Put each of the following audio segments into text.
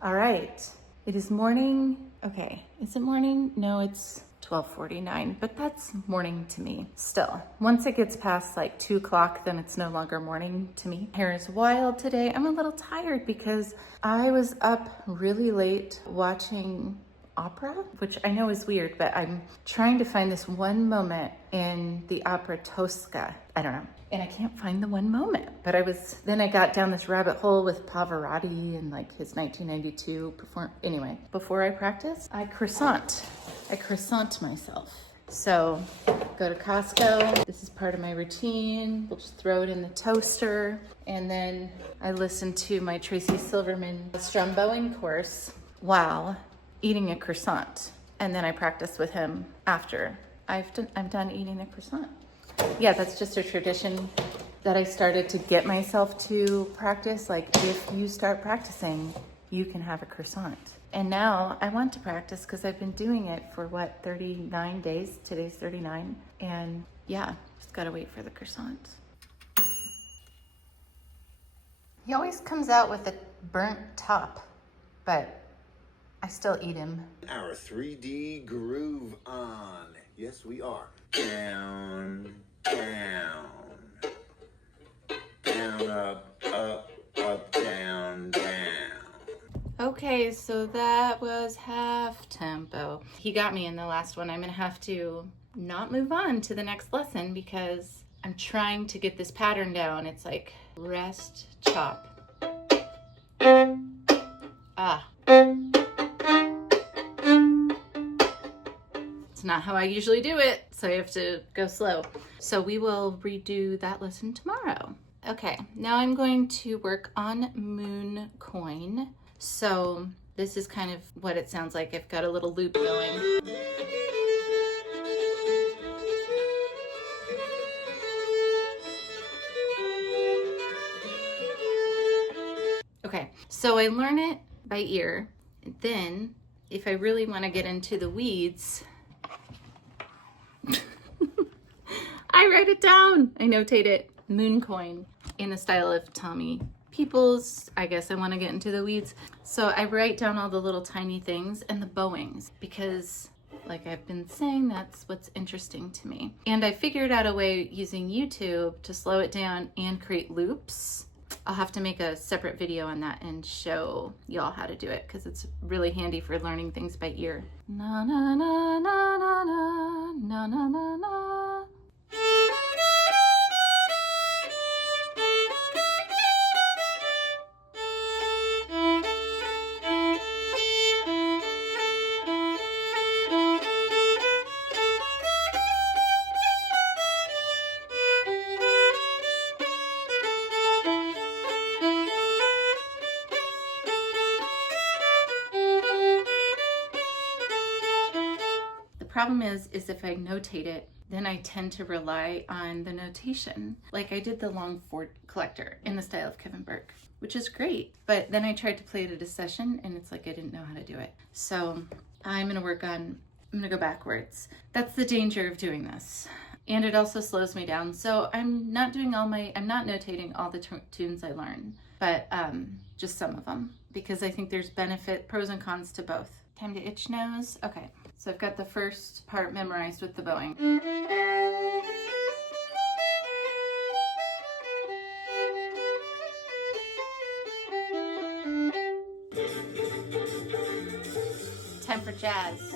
All right, it is morning. Okay, is it morning? No, it's 12:49, but that's morning to me still. Once it gets past like 2 o'clock, then it's no longer morning to me. Hair is wild today. I'm a little tired because I was up really late watching opera, which I know is weird, but I'm trying to find this one moment in the opera Tosca. I don't know. And I can't find the one moment, but then I got down this rabbit hole with Pavarotti and like his 1992 anyway, before I practice, I croissant myself. So go to Costco. This is part of my routine. We'll just throw it in the toaster. And then I listen to my Tracy Silverman Strombowing course while eating a croissant. And then I practice with him after I'm done eating a croissant. Yeah, that's just a tradition that I started to get myself to practice. Like, if you start practicing, you can have a croissant. And now I want to practice because I've been doing it for 39 days. Today's 39. And yeah, just gotta wait for the croissant. He always comes out with a burnt top, but I still eat him. Our 3D groove on. Yes, we are. Down, down. Down, up, down, down. Okay, so that was half tempo. He got me in the last one. I'm gonna have to not move on to the next lesson because I'm trying to get this pattern down. It's like rest, chop. It's not how I usually do it, so I have to go slow. So we will redo that lesson tomorrow. Okay, now I'm going to work on moon coin. So this is kind of what it sounds like. I've got a little loop going. Okay, so I learn it by ear. Then if I really want to get into the weeds, I write it down. I notate it. Moon coin in the style of Tommy Peoples. I guess I want to get into the weeds. So I write down all the little tiny things and the bowings because, like I've been saying, that's what's interesting to me. And I figured out a way using YouTube to slow it down and create loops. I'll have to make a separate video on that and show y'all how to do it because it's really handy for learning things by ear. Na na na na na na na na na na. Problem is if I notate it, then I tend to rely on the notation. Like I did the long four collector in the style of Kevin Burke, which is great. But then I tried to play it at a session and it's like I didn't know how to do it. So I'm gonna go backwards. That's the danger of doing this. And it also slows me down. So I'm not notating all the tunes I learn, but just some of them because I think there's pros and cons to both. Time to itch nose. Okay, so I've got the first part memorized with the bowing. Time for jazz.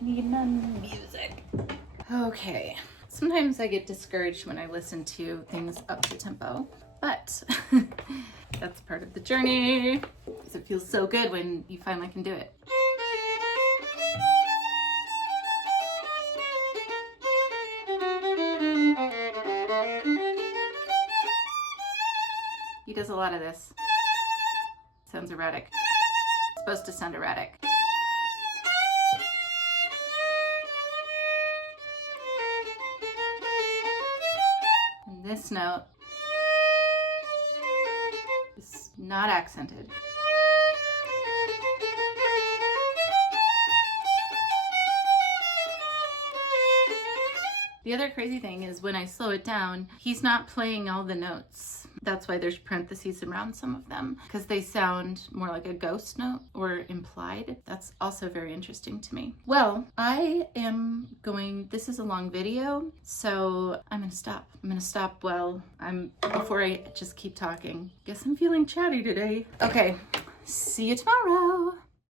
Need my music. Okay. Sometimes I get discouraged when I listen to things up to tempo, but that's part of the journey because it feels so good when you finally can do it. He does a lot of this. Sounds erratic. It's supposed to sound erratic. And this note is not accented. The other crazy thing is when I slow it down, he's not playing all the notes. That's why there's parentheses around some of them, because they sound more like a ghost note or implied. That's also very interesting to me. Well, this is a long video, so I'm gonna stop. Before I just keep talking. Guess I'm feeling chatty today. Okay, see you tomorrow.